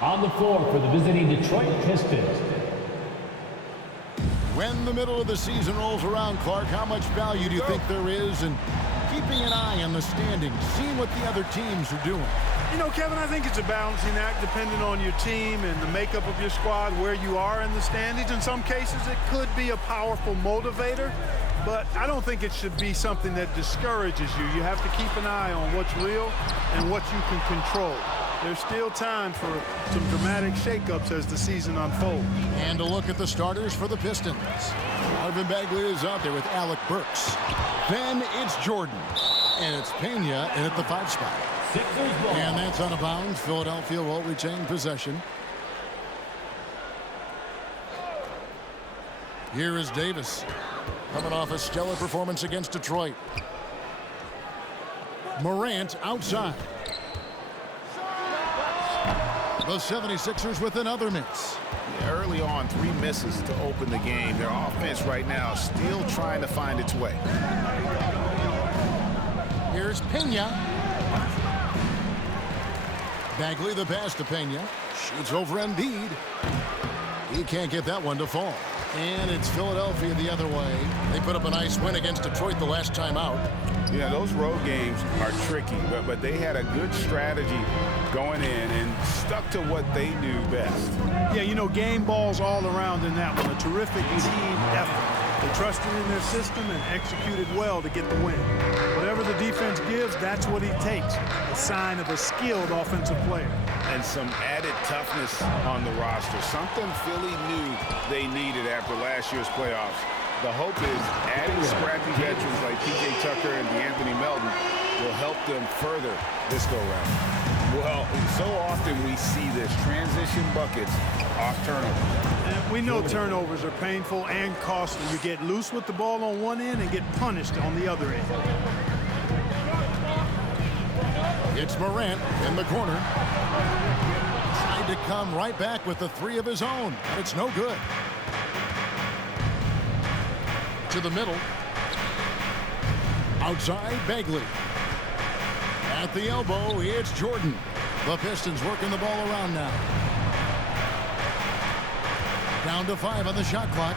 On the floor for the visiting Detroit Pistons. When the middle of the season rolls around, Clark, how much value do you think there is in keeping an eye on the standings, seeing what the other teams are doing? You know, Kevin, I think it's a balancing act depending on your team and the makeup of your squad, where you are in the standings. In some cases, it could be a powerful motivator, but I don't think it should be something that discourages you. You have to keep an eye on what's real and what you can control. There's still time for some dramatic shakeups as the season unfolds. And a look at the starters for the Pistons. Marvin Bagley is out there with Alec Burks. Then it's Jordan. And it's Pena in at the 5 spot. And that's out of bounds. Philadelphia will retain possession. Here is Davis, coming off a stellar performance against Detroit. Morant outside. The 76ers with another miss. Early on, 3 misses to open the game. Their offense right now still trying to find its way. Here's Pena. Bagley the pass to Pena. Shoots over Embiid. He can't get that one to fall. And it's Philadelphia the other way. They put up a nice win against Detroit the last time out. Yeah, those road games are tricky, but they had a good strategy going in and stuck to what they do best. Yeah, you know, game balls all around in that one. A terrific team effort. They trusted in their system and executed well to get the win. Whatever the defense gives, that's what he takes. A sign of a skilled offensive player. And some added toughness on the roster. Something Philly knew they needed after last year's playoffs. The hope is adding scrappy veterans like P.J. Tucker and DeAnthony Melton will help them further this go-round. Well, so often we see this, transition buckets off turnovers. And we know turnovers are painful and costly. You get loose with the ball on one end and get punished on the other end. It's Morant in the corner. Tried to come right back with the 3 of his own, but it's no good. To the middle. Outside, Bagley. At the elbow, it's Jordan. The Pistons working the ball around now. Down to 5 on the shot clock.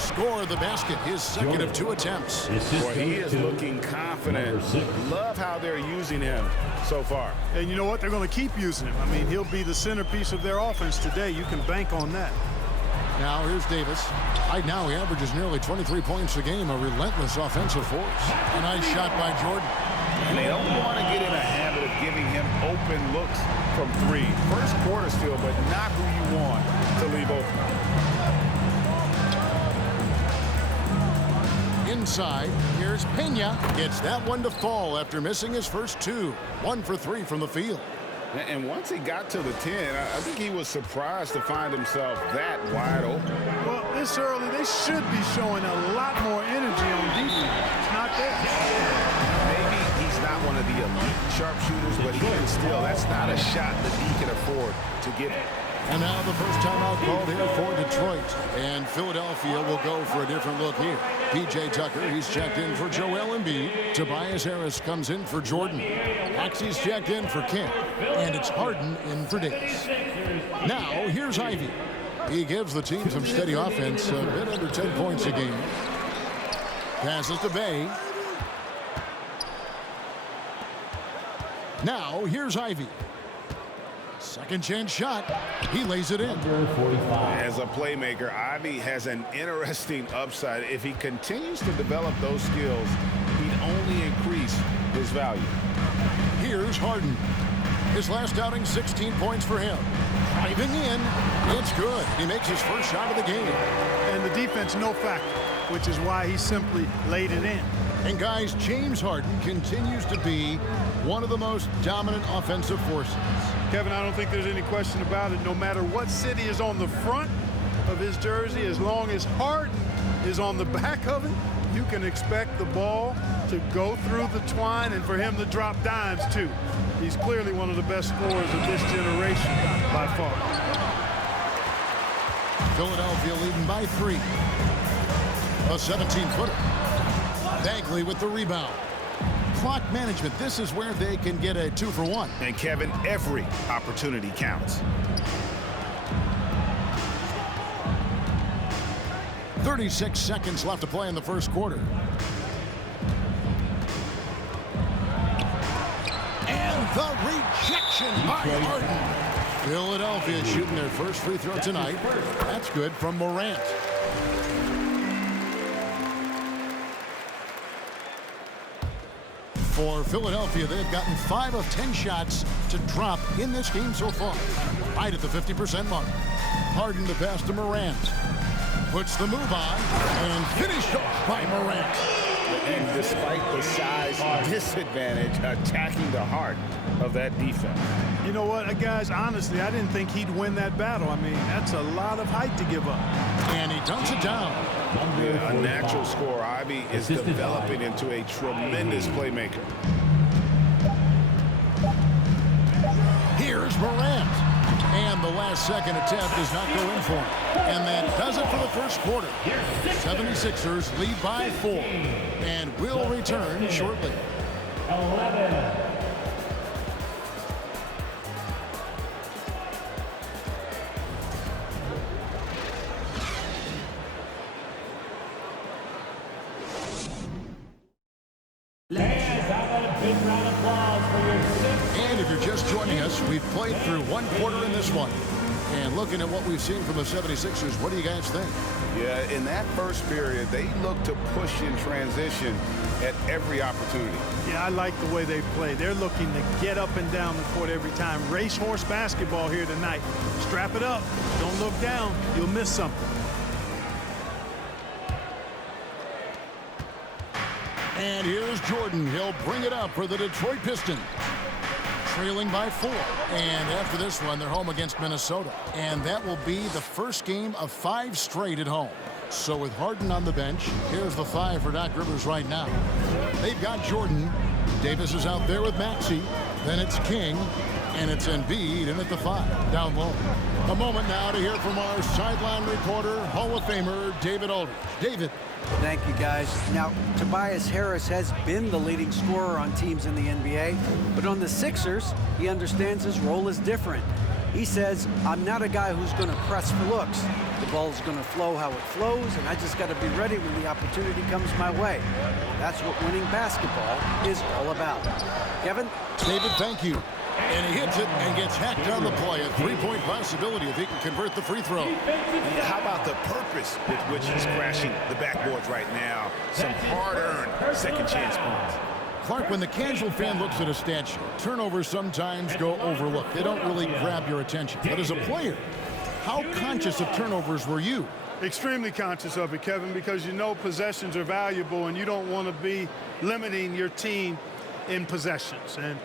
Score the basket, his second of 2 attempts. Boy, he is looking confident. Love how they're using him so far. And you know what? They're going to keep using him. I mean, he'll be the centerpiece of their offense today. You can bank on that. Now here's Davis. Right now he averages nearly 23 points a game, a relentless offensive force. A nice shot by Jordan. And they don't want to get in a habit of giving him open looks from 3. First quarter still, but not who you want to leave open. Inside, here's Pena. Gets that one to fall after missing his first 2. 1 for 3 from the field. And once he got to the 10, I think he was surprised to find himself that wide open. Well, this early, they should be showing a lot more energy on defense. It's not there. Maybe he's not one of the elite sharpshooters, but even still, that's not a shot that he can afford to give him. And now the first timeout called here for Detroit. And Philadelphia will go for a different look here. P.J. Tucker, he's checked in for Joel Embiid. Tobias Harris comes in for Jordan. Maxey's checked in for Kemp. And it's Harden in for Davis. Now, here's Ivy. He gives the team some steady offense, a bit under 10 points a game. Passes to Bay. Now, here's Ivy. Second chance shot. He lays it in. As a playmaker, Ivy has an interesting upside. If he continues to develop those skills, he'd only increase his value. Here's Harden. His last outing, 16 points for him. Driving in. It's good. He makes his first shot of the game. And the defense, no factor, which is why he simply laid it in. And guys, James Harden continues to be one of the most dominant offensive forces. Kevin, I don't think there's any question about it. No matter what city is on the front of his jersey, as long as Harden is on the back of it, you can expect the ball to go through the twine and for him to drop dimes too. He's clearly one of the best scorers of this generation by far. Philadelphia leading by 3. A 17-footer. Bagley with the rebound. clock management. This is where they can get a 2-for-1. And Kevin, every opportunity counts. 36 seconds left to play in the first quarter. And the rejection by Harden. Philadelphia shooting their first free throw tonight. That's good from Morant. For Philadelphia, they've gotten 5 of 10 shots to drop in this game so far. Right at the 50% mark. Harden the pass to Morant. Puts the move on and finished off by Morant. And despite the size disadvantage, attacking the heart of that defense. You know what, guys, honestly, I didn't think he'd win that battle. I mean, that's a lot of height to give up. And he dunks it down. Yeah, a natural scorer, Ivy, is developing into a tremendous playmaker. Here's Morant. And the last second attempt does not go in for him. And that does it for the first quarter. 76ers lead by 4. And will return shortly. 11. And if you're just joining us, we've played through one quarter in this one. And looking at what we've seen from the 76ers, what do you guys think? Yeah, in that first period, they looked to push in transition at every opportunity. Yeah, I like the way they play. They're looking to get up and down the court every time. Racehorse basketball here tonight. Strap it up. Don't look down. You'll miss something. And here's Jordan. He'll bring it up for the Detroit Pistons. Trailing by 4. And after this one, they're home against Minnesota. And that will be the first game of 5 straight at home. So with Harden on the bench, here's the 5 for Doc Rivers right now. They've got Jordan. Davis is out there with Maxey. Then it's King. And it's Embiid in at the 5, down low. A moment now to hear from our sideline reporter, Hall of Famer David Aldridge. David. Thank you, guys. Now, Tobias Harris has been the leading scorer on teams in the NBA, but on the Sixers, he understands his role is different. He says, I'm not a guy who's going to press for looks. The ball's going to flow how it flows, and I just got to be ready when the opportunity comes my way. That's what winning basketball is all about. Kevin? David, thank you. And he hits it and gets hacked on the play. A 3-point possibility if he can convert the free throw. Yeah, how about the purpose with which he's crashing the backboards right now? Some hard-earned second chance points. Clark, when the casual fan looks at a stat sheet, turnovers sometimes go overlooked. They don't really grab your attention. But as a player, how conscious of turnovers were you? Extremely conscious of it, Kevin, because you know possessions are valuable and you don't want to be limiting your team in possessions. And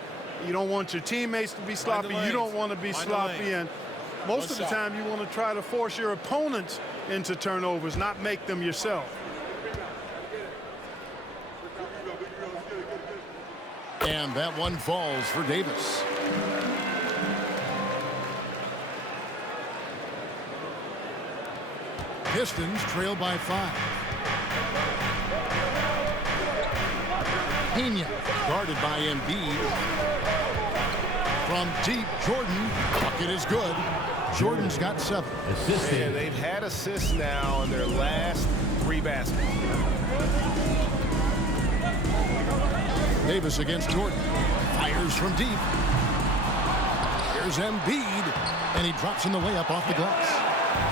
you don't want your teammates to be sloppy. You don't want to be sloppy. And most of the time, you want to try to force your opponents into turnovers, not make them yourself. And that one falls for Davis. Pistons trail by 5. Pena guarded by Embiid. From deep, Jordan. Bucket is good. Jordan's got 7. And they've had assists now in their last 3 baskets. Davis against Jordan. Fires from deep. Here's Embiid. And he drops in the layup off the glass.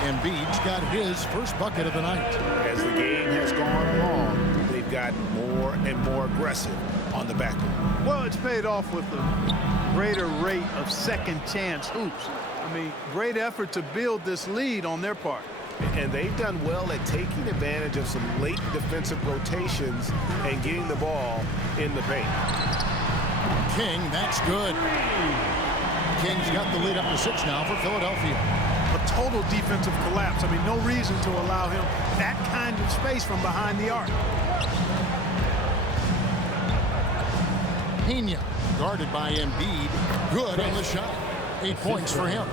Embiid's got his first bucket of the night. As the game has gone along, they've gotten more and more aggressive on the backboard. Well, it's paid off with a greater rate of second chance hoops. I mean, great effort to build this lead on their part. And they've done well at taking advantage of some late defensive rotations and getting the ball in the paint. King, that's good. King's got the lead up to 6 now for Philadelphia. A total defensive collapse. I mean, no reason to allow him that kind of space from behind the arc. Pena guarded by Embiid. Good on the shot. 8 points for him.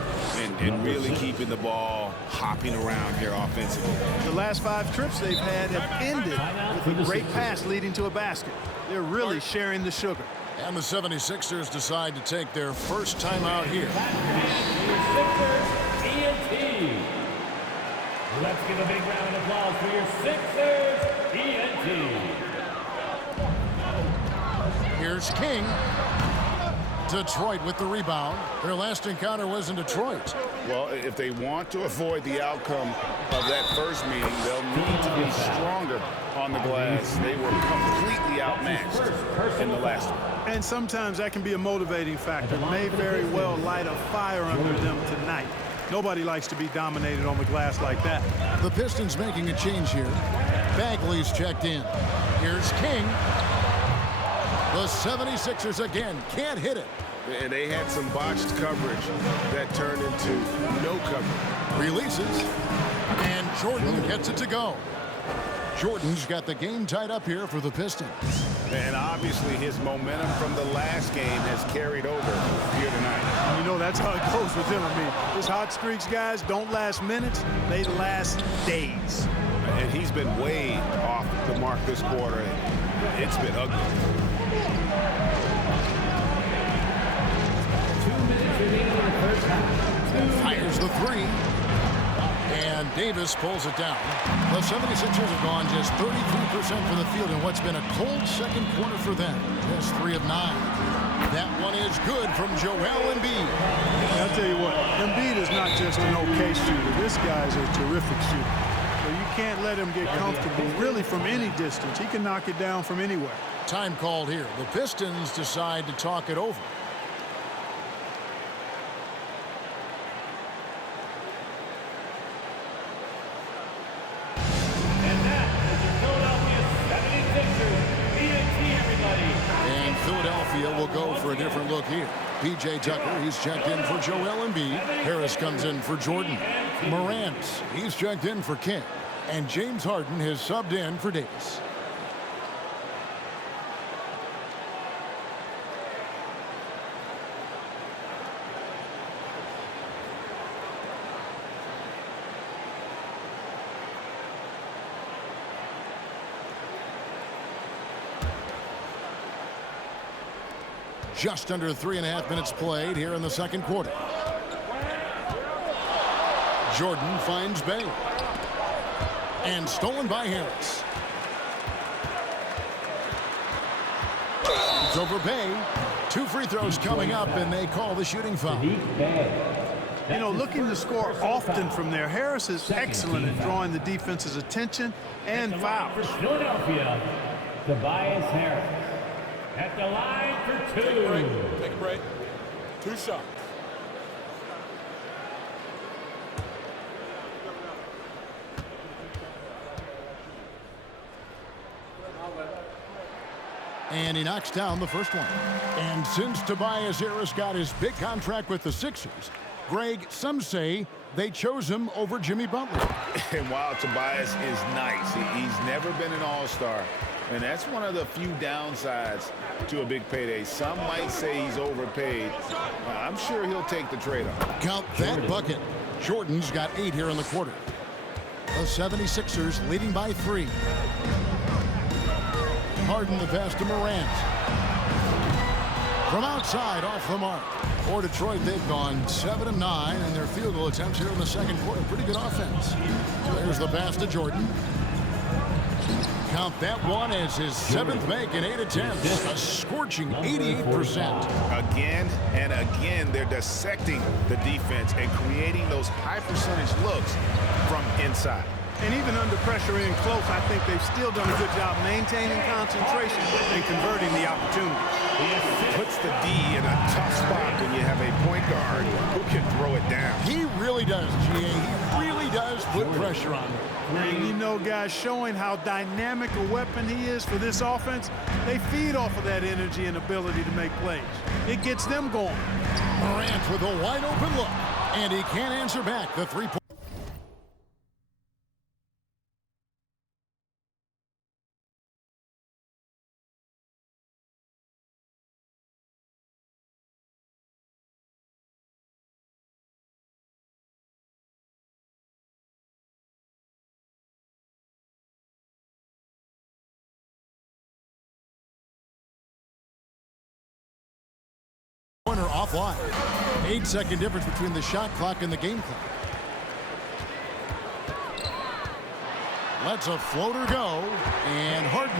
And really keeping the ball hopping around here offensively. The last 5 trips they've had have ended with a great pass leading to a basket. They're really sharing the sugar. And the 76ers decide to take their first timeout here. Let's give a big round of applause for your Sixers ENT. Here's King. Detroit with the rebound. Their last encounter was in Detroit. Well, if they want to avoid the outcome of that first meeting, they'll need to be stronger on the glass. They were completely outmatched in the last one. And sometimes that can be a motivating factor. May very well light a fire under them tonight. Nobody likes to be dominated on the glass like that. The Pistons making a change here. Bagley's checked in. Here's King. The 76ers again can't hit it. And they had some botched coverage that turned into no coverage. Releases. And Jordan gets it to go. Jordan's got the game tied up here for the Pistons. And obviously his momentum from the last game has carried over here tonight. You know, that's how it goes with him. I mean, his hot streaks, guys, don't last minutes. They last days. And he's been way off the mark this quarter. It's been ugly. 2 minutes remaining in the first half. Fires the three. And Davis pulls it down. The 76ers have gone just 33% from the field in what's been a cold second quarter for them. Just 3 of 9. That one is good from Joel Embiid. I'll tell you what, Embiid is not just an okay shooter. This guy's a terrific shooter. So you can't let him get comfortable really from any distance. He can knock it down from anywhere. Time called here. The Pistons decide to talk it over. And Philadelphia will go for a different look here. P.J. Tucker, he's checked in for Joel Embiid. Harris comes in for Jordan. Morant, he's checked in for King. And James Harden has subbed in for Davis. Just under 3.5 minutes played here in the second quarter. Jordan finds Bay. And stolen by Harris. It's over Bay. 2 free throws coming up, and they call the shooting foul. You know, looking to score often from there. Harris is excellent at drawing the defense's attention and fouls. Philadelphia, Tobias Harris. At the line for 2. Take a break. 2 shots. And he knocks down the first one. And since Tobias Harris got his big contract with the Sixers, Greg, some say they chose him over Jimmy Butler. And while Tobias is nice, he's never been an all-star. And that's one of the few downsides to a big payday. Some might say he's overpaid. I'm sure he'll take the trade-off. Count that bucket. Jordan's got 8 here in the quarter. The 76ers leading by 3. Harden the pass to Morant. From outside, off the mark. For Detroit, they've gone 7 of 9 in their field goal attempts here in the second quarter. Pretty good offense. There's the pass to Jordan. Count that one as his 7th make in 8 attempts. A scorching 88%. Again and again, they're dissecting the defense and creating those high-percentage looks from inside. And even under pressure in close, I think they've still done a good job maintaining concentration and converting the opportunities. Puts the D in a tough spot when you have a point guard who can throw it down. He really does, G.A. He really does put pressure on him. And you know, guys, showing how dynamic a weapon he is for this offense, they feed off of that energy and ability to make plays. It gets them going. Morant with a wide open look, and he can't answer back the three-point. runner offline. 8-second difference between the shot clock and the game clock. Lets a floater go, and Harden,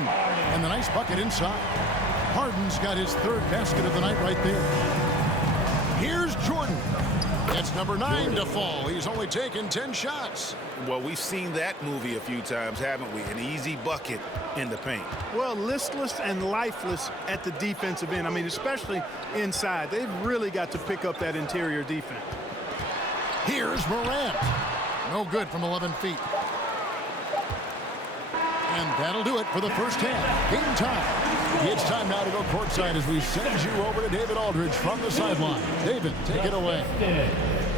and the nice bucket inside. Harden's got his third basket of the night right there. Here's Jordan. That's number 9 to fall. He's only taken 10 shots. Well, we've seen that movie a few times, haven't we? An easy bucket in the paint. Well, listless and lifeless at the defensive end. I mean, especially inside. They've really got to pick up that interior defense. Here's Morant. No good from 11 feet. And that'll do it for the first half. Game time. It's time now to go courtside as we send you over to David Aldridge from the sideline. David, take it away.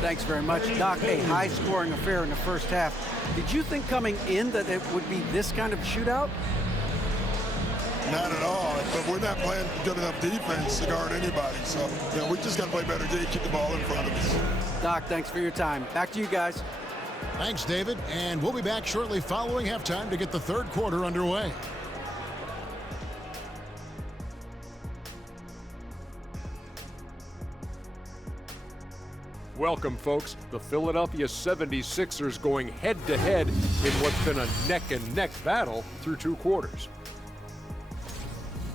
Thanks very much, Doc. A high-scoring affair in the first half. Did you think coming in that it would be this kind of shootout? Not at all, but we're not playing good enough defense to guard anybody. So, we just got to play better D, keep the ball in front of us. Doc, thanks for your time. Back to you guys. Thanks, David. And we'll be back shortly following halftime to get the third quarter underway. Welcome, folks. The Philadelphia 76ers going head-to-head in what's been a neck-and-neck battle through 2 quarters.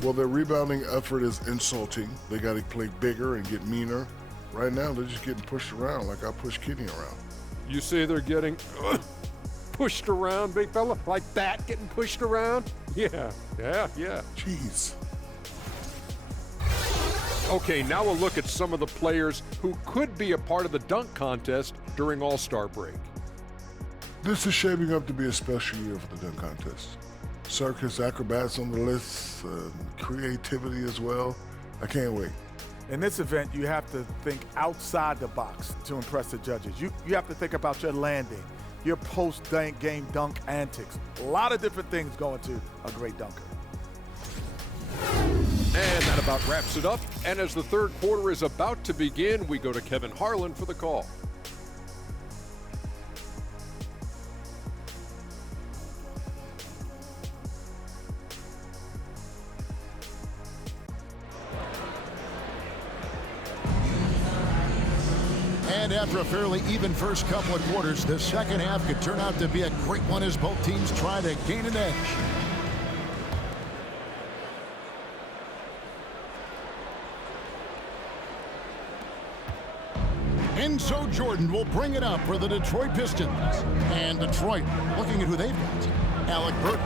Well, their rebounding effort is insulting. They got to play bigger and get meaner. Right now, they're just getting pushed around like I pushed Kenny around. You say they're getting pushed around, big fella? Like that, getting pushed around? Yeah. Jeez. Okay, now a look at some of the players who could be a part of the dunk contest during All-Star break. This is shaping up to be a special year for the dunk contest. Circus acrobats on the list, creativity as well. I can't wait. In this event, you have to think outside the box to impress the judges. You have to think about your landing, your post-game dunk antics. A lot of different things go into a great dunker. And that about wraps it up. And as the third quarter is about to begin, we go to Kevin Harlan for the call. And after a fairly even first couple of quarters, the second half could turn out to be a great one as both teams try to gain an edge. And so Jordan will bring it up for the Detroit Pistons. And Detroit looking at who they've got. Alec Burton.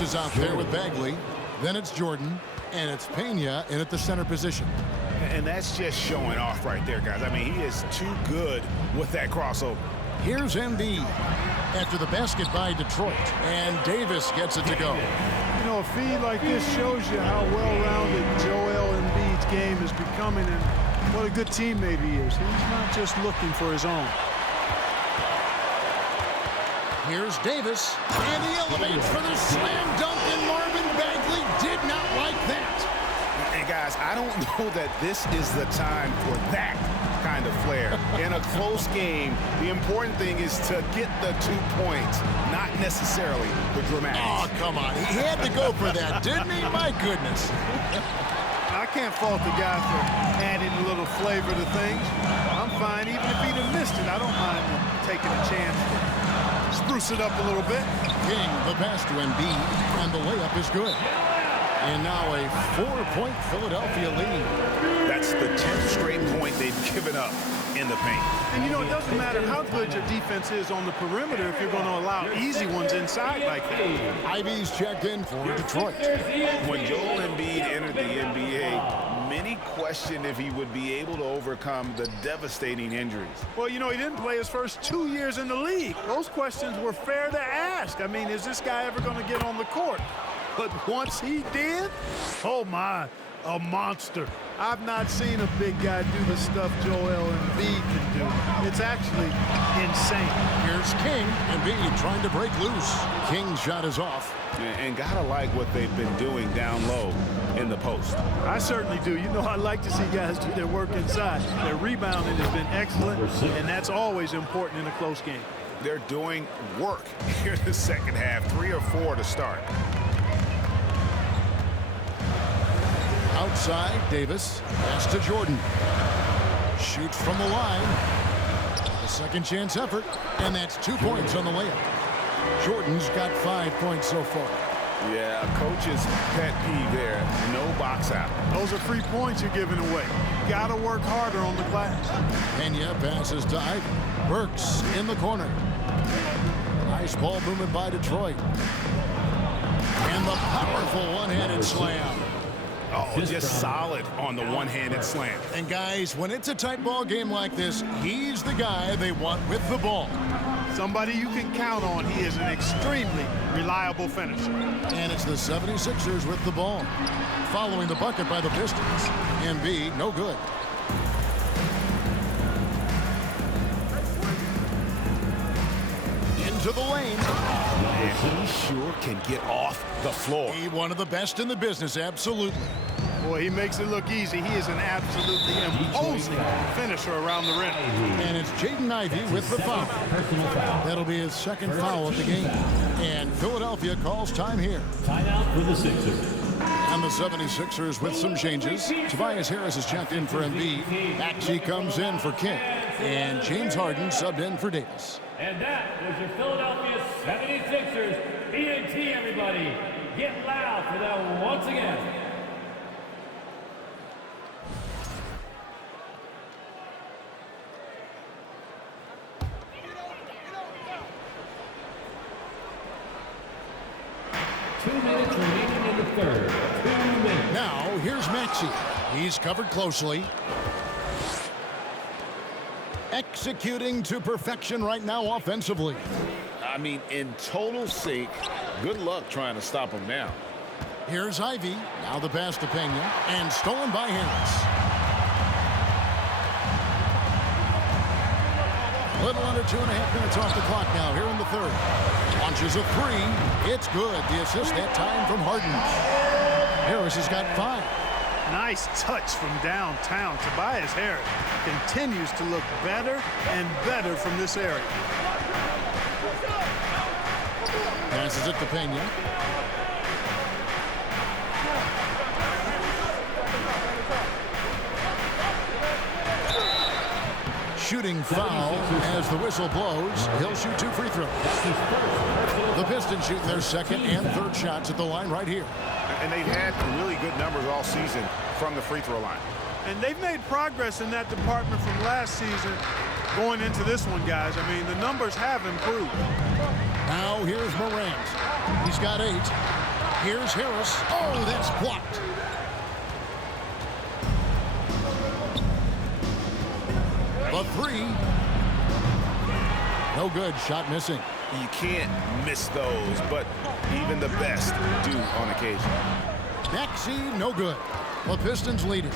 Is out there with Bagley. Then it's Jordan, and it's Pena in at the center position. And that's just showing off right there, guys. I mean, he is too good with that crossover. Here's Embiid after the basket by Detroit, and Davis gets it to go. You know, a feed like this shows you how well-rounded Joel Embiid's game is becoming and what a good teammate he is. He's not just looking for his own. Here's Davis, and he elevates for the slam dunk, and Marvin Bagley did not like that. And guys, I don't know that this is the time for that kind of flair. In a close game, the important thing is to get the 2 points, not necessarily the dramatics. Oh, come on. He had to go for that, didn't he? My goodness. I can't fault the guy for adding a little flavor to things. I'm fine. Even if he'd have missed it, I don't mind him taking a chance to spruce it up a little bit. King, the pass to Embiid, and the layup is good. And now a 4-point Philadelphia lead. That's the 10th straight point they've given up in the paint. And, you know, it doesn't matter how good your defense is on the perimeter if you're going to allow easy ones inside like that. Ivy's checked in for Detroit. When Joel Embiid entered the NBA, many questioned if he would be able to overcome the devastating injuries. Well, you know, he didn't play his first 2 years in the league. Those questions were fair to ask. I mean, is this guy ever going to get on the court? But once he did, oh my, a monster. I've not seen a big guy do the stuff Joel Embiid can do. It's actually insane. Here's King. Embiid trying to break loose. King's shot is off. And gotta like what they've been doing down low in the post. I certainly do. You know, I like to see guys do their work inside. Their rebounding has been excellent, and that's always important in a close game. They're doing work here in the second half, 3 or 4 to start. Outside, Davis. Pass to Jordan. Shoots from the line. A second chance effort, and that's 2 points on the layup. Jordan's got 5 points so far. Yeah, coach's pet peeve there. No box out. Those are 3 points you're giving away. Got to work harder on the glass. Pena passes to Ivy. Burks in the corner. Nice ball movement by Detroit. And the powerful one-handed slam. Oh, just solid on the one-handed slam. And guys, when it's a tight ball game like this, he's the guy they want with the ball. Somebody you can count on. He is an extremely reliable finisher. And it's the 76ers with the ball. Following the bucket by the Pistons. Embiid, no good. Into the lane. And he sure can get off the floor. He one of the best in the business, absolutely. Boy, he makes it look easy. He is an absolutely imposing finisher around the rim. And it's Jaden Ivey with the foul. That'll be his second foul of the game. And Philadelphia calls time here. Timeout for the Sixers. And the 76ers with some changes. Tobias Harris is checked in for Embiid. Maxey comes in for King. And James Harden subbed in for Davis. And that was your Philadelphia 76ers. BNT, everybody. Get loud for them once again. Remaining in the third. 2 minutes. Now, here's Maxey. He's covered closely. Executing to perfection right now offensively. I mean, in total sync. Good luck trying to stop him now. Here's Ivy. Now the pass to Pena. And stolen by Harris. A little under 2.5 minutes off the clock now here in the third. Launches a three. It's good. The assist that time from Harden. Harris has got 5. Nice touch from downtown. Tobias Harris continues to look better and better from this area. Passes it to Pena. Shooting foul as the whistle blows. He'll shoot 2 free throws. The Pistons shooting their second and third shots at the line right here. And they've had really good numbers all season from the free throw line. And they've made progress in that department from last season going into this one, guys. I mean, the numbers have improved. Now here's Morant. He's got 8. Here's Harris. Oh, that's blocked. The 3. No good. Shot missing. You can't miss those, but even the best do on occasion. Maxey, no good. The Pistons lead it.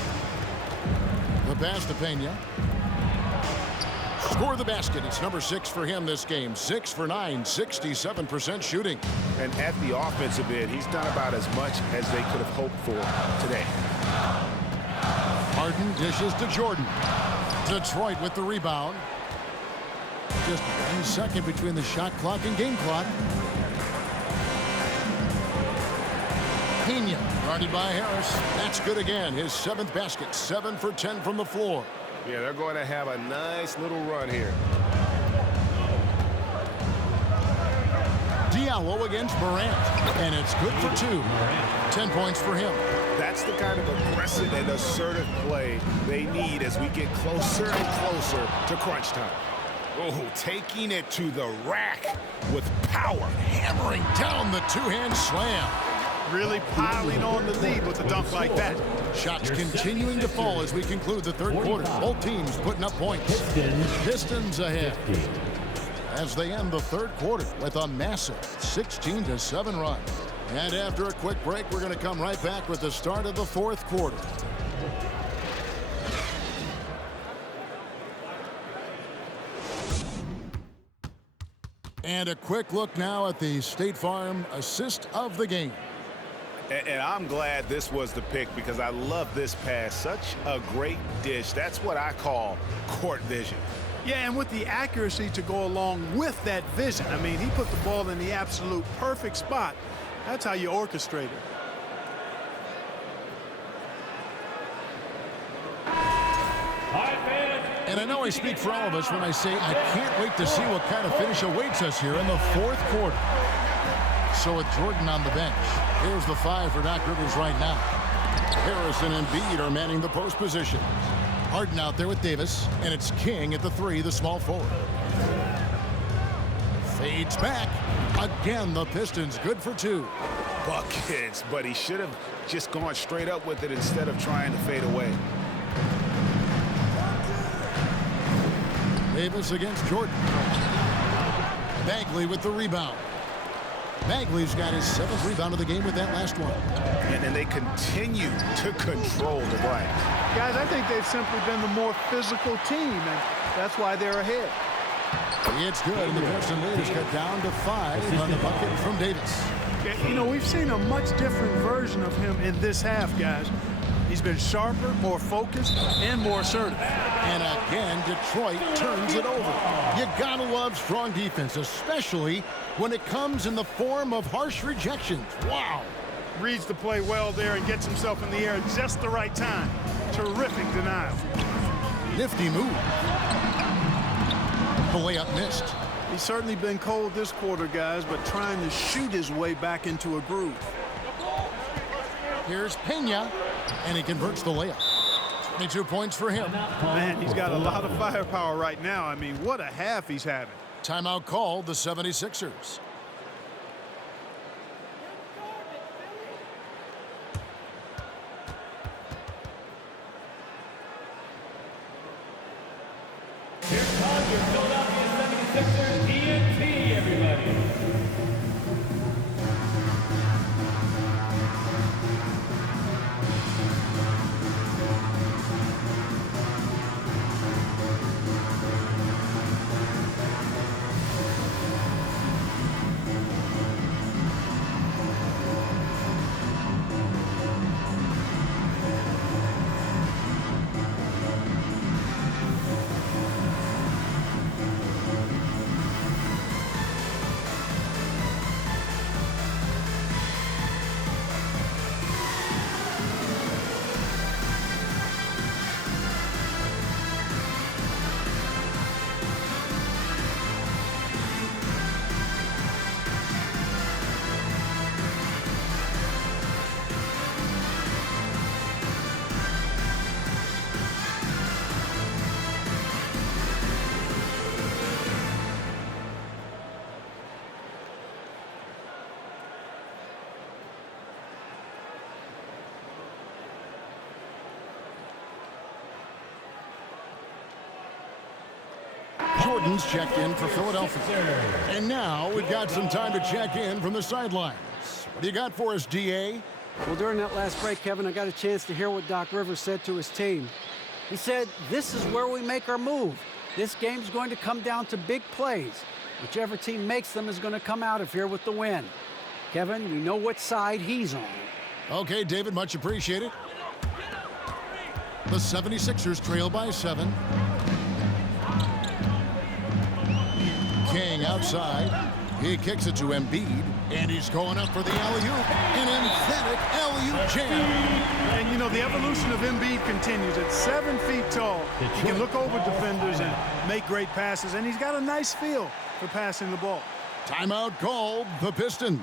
The pass to Pena. Score the basket. It's number 6 for him this game. 6 for 9, 67% shooting. And at the offensive end, he's done about as much as they could have hoped for today. Harden dishes to Jordan. Detroit with the rebound. Just 1 second between the shot clock and game clock. Pena guarded by Harris. That's good again. His 7th basket. 7 for 10 from the floor. Yeah, they're going to have a nice little run here. Diallo against Morant. And it's good for 2. 10 points for him. That's the kind of aggressive and assertive play they need as we get closer and closer to crunch time. Oh, taking it to the rack with power. Hammering down the two-hand slam. Really piling on the lead with a dunk like that. Shots continuing to fall as we conclude the third quarter. Both teams putting up points. Pistons ahead as they end the third quarter with a massive 16-7 run. And after a quick break, we're going to come right back with the start of the fourth quarter. And a quick look now at the State Farm assist of the game. And I'm glad this was the pick because I love this pass. Such a great dish. That's what I call court vision. Yeah, and with the accuracy to go along with that vision. I mean, he put the ball in the absolute perfect spot. That's how you orchestrate it. And I know I speak for all of us when I say I can't wait to see what kind of finish awaits us here in the fourth quarter. So with Jordan on the bench, here's the 5 for Doc Rivers right now. Harrison and Embiid are manning the post position. Harden out there with Davis, and it's King at the 3, the small forward. Fades back. Again, the Pistons good for 2. Buckets, but he should have just gone straight up with it instead of trying to fade away. Davis against Jordan. Bagley with the rebound. Bagley's got his 7th rebound of the game with that last one. And then they continue to control the glass. Guys, I think they've simply been the more physical team, and that's why they're ahead. It's good, and the Pistons lead is cut down to 5 on the bucket from Davis. You know, we've seen a much different version of him in this half, guys. He's been sharper, more focused, and more assertive. And again, Detroit turns it over. You gotta love strong defense, especially when it comes in the form of harsh rejections. Wow. Reads the play well there and gets himself in the air at just the right time. Terrific denial. Nifty move. The layup missed. He's certainly been cold this quarter, guys, but trying to shoot his way back into a groove. Here's Pena, and he converts the layup. 22 points for him. Man, he's got a lot of firepower right now. I mean, what a half he's having. Timeout called, the 76ers. Here comes your Philadelphia 76ers TNT, everybody. Jordan's checked in for Philadelphia. And now we've got some time to check in from the sidelines. What do you got for us, DA? Well, during that last break, Kevin, I got a chance to hear what Doc Rivers said to his team. He said, this is where we make our move. This game's going to come down to big plays. Whichever team makes them is going to come out of here with the win. Kevin, we know what side he's on. Okay, David, much appreciated. The 76ers trail by 7. King outside. He kicks it to Embiid, and he's going up for the alley-oop. An emphatic alley-oop jam. And, you know, the evolution of Embiid continues. At 7 feet tall, he can look over defenders and make great passes, and he's got a nice feel for passing the ball. Timeout called the Pistons.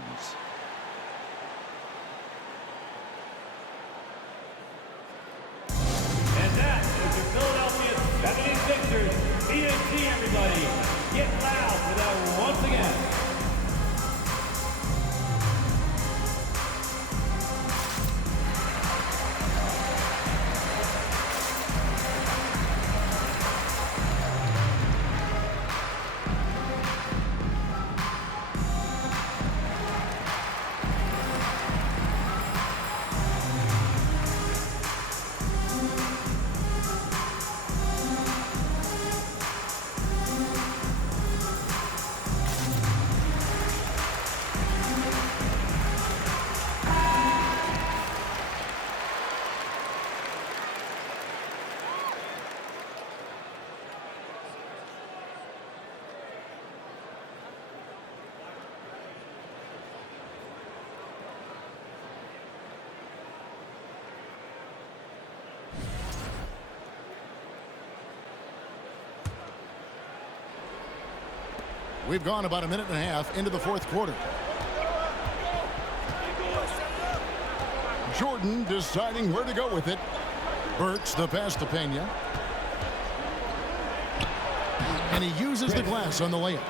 And that is the Philadelphia 76ers. BNT, everybody. Get loud for that once again. We've gone about a minute and a half into the fourth quarter. Jordan deciding where to go with it. Burks the pass to Pena. And he uses the glass on the layup.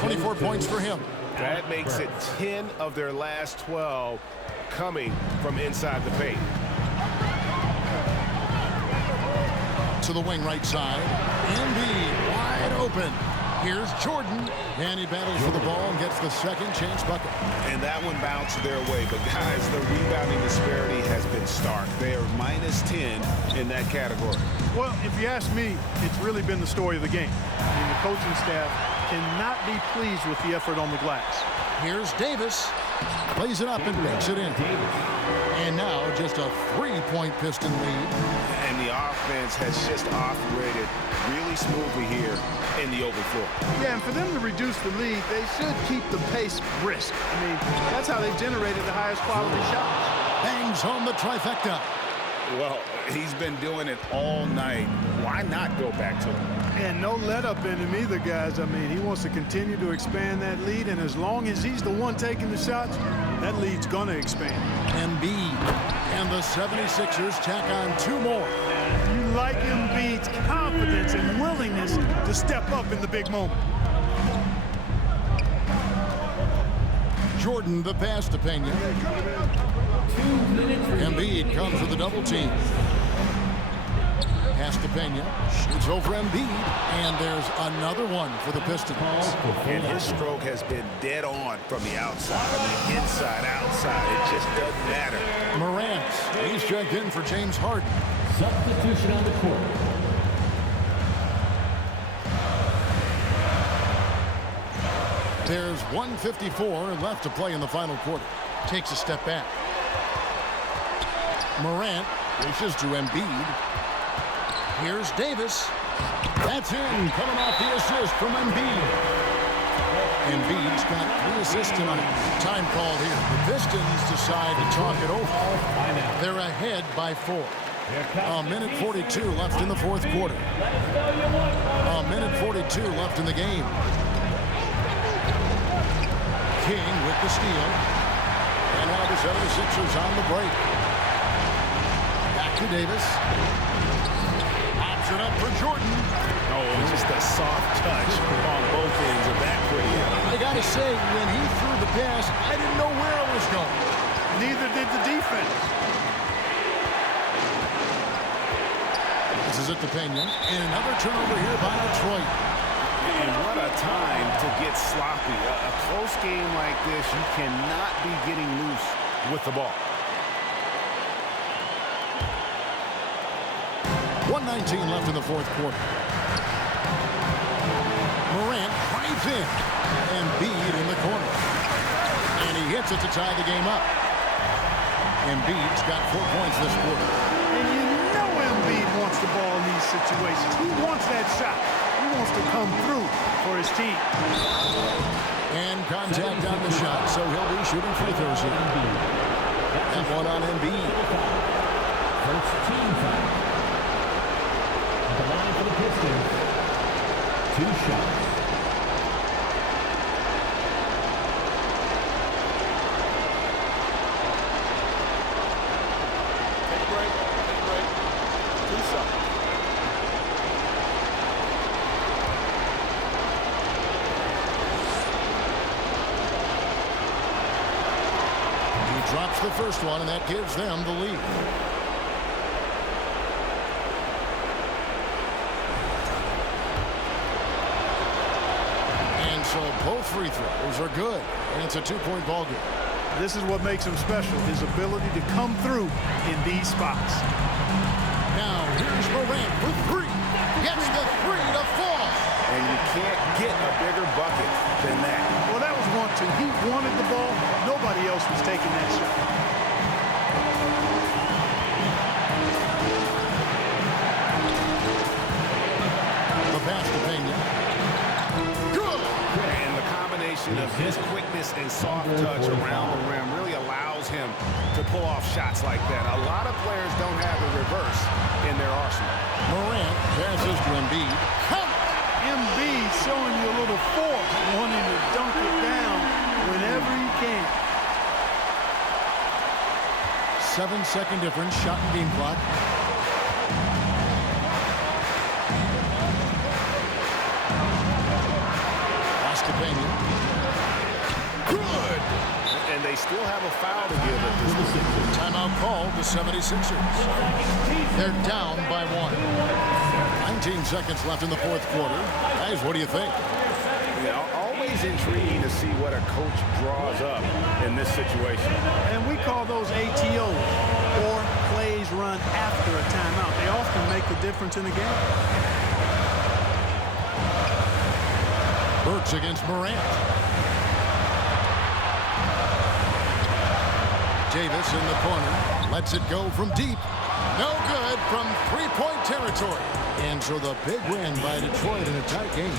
24 points for him. That makes it 10 of their last 12 coming from inside the paint. To the wing right side. Embiid wide open. Here's Jordan, and he battles for the ball and gets the second chance bucket. And that one bounced their way. But, guys, the rebounding disparity has been stark. They are minus 10 in that category. Well, if you ask me, it's really been the story of the game. I mean, the coaching staff cannot be pleased with the effort on the glass. Here's Davis. Plays it up and makes it in. And now just a 3-point Piston lead. And the offense has just operated really smoothly here in the open floor. Yeah, and for them to reduce the lead, they should keep the pace brisk. I mean, that's how they've generated the highest quality shots. Bangs home the trifecta. Well, he's been doing it all night. Why not go back to him? And no let up in him either, guys. I mean, he wants to continue to expand that lead, and as long as he's the one taking the shots, that lead's going to expand. Embiid and the 76ers tack on 2 more. You like Embiid's confidence and willingness to step up in the big moment. Jordan the pass to Pena. Embiid comes with a double team. Pass to Pena. Shoots over Embiid. And there's another one for the Pistons. And his stroke has been dead on from the outside. I mean, inside, outside, it just doesn't matter. Morant, he's checked in for James Harden. Substitution on the court. There's 1:54 left to play in the final quarter. Takes a step back. Morant wishes to Embiid. Here's Davis. That's in, coming off the assist from Embiid. Embiid's got 3 assists tonight. Time called here. The Pistons decide to talk it over. They're ahead by 4. A minute 42 left in the fourth quarter. A minute 42 left in the game. King with the steal. And now the 76ers on the break. Back to Davis. Option up for Jordan. Oh, just a soft touch on both ends of that pretty. I got to say, when he threw the pass, I didn't know where it was going. Neither did the defense. This is it to Pena. And another turnover here by Detroit. And what a time to get sloppy. A close game like this, you cannot be getting loose with the ball. 1:19 left in the fourth quarter. Morant drives in. Embiid in the corner. And he hits it to tie the game up. Embiid's got 4 points this quarter. And you know Embiid wants the ball in these situations. He wants that shot. He wants to come through for his team. And contact on the shot, so he'll be shooting free throws here. That one on Embiid. First team foul. The line for the Pistons. 2 shots. break. Fast break. 2 seconds. He drops the first one, and that gives them the lead. And so both free throws are good, and it's a 2-point ball game. This is what makes him special, his ability to come through in these spots. Now here's Morant for three. Gets the three to fall. And you can't get a bigger bucket than that. Well, that was one, too. He wanted the ball. Nobody else was taking that shot. The pass to Pena. Good. And the combination of his quickness and soft touch around the rim really allows him to pull off shots like that. A lot of players don't have the reverse in their arsenal. Morant passes to Embiid. Embiid showing you a little force, wanting to dunk it down whenever he can. 7-second difference, shot and game clock. Pass to Pena. Good. And they still have a foul to give at this point. Timeout called the 76ers. They're down by 1. 19 seconds left in the fourth quarter. Guys, what do you think? Yeah, always intriguing to see what a coach draws up in this situation. And we call those ATOs, or plays run after a timeout. They often make the difference in the game. Burks against Morant. Davis in the corner. Lets it go from deep. No good from three-point territory. And so the big win by Detroit in a tight game.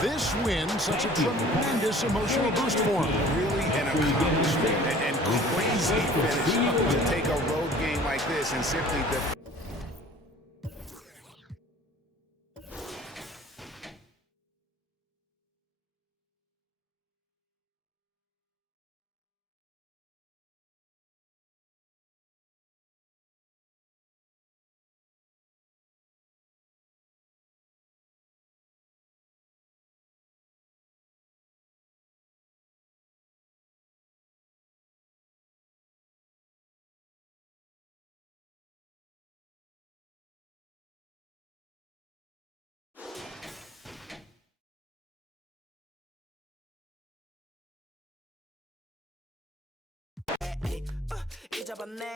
This win, such a tremendous emotional boost for him. Really an accomplishment and crazy finish to take a road game like this and simply defend.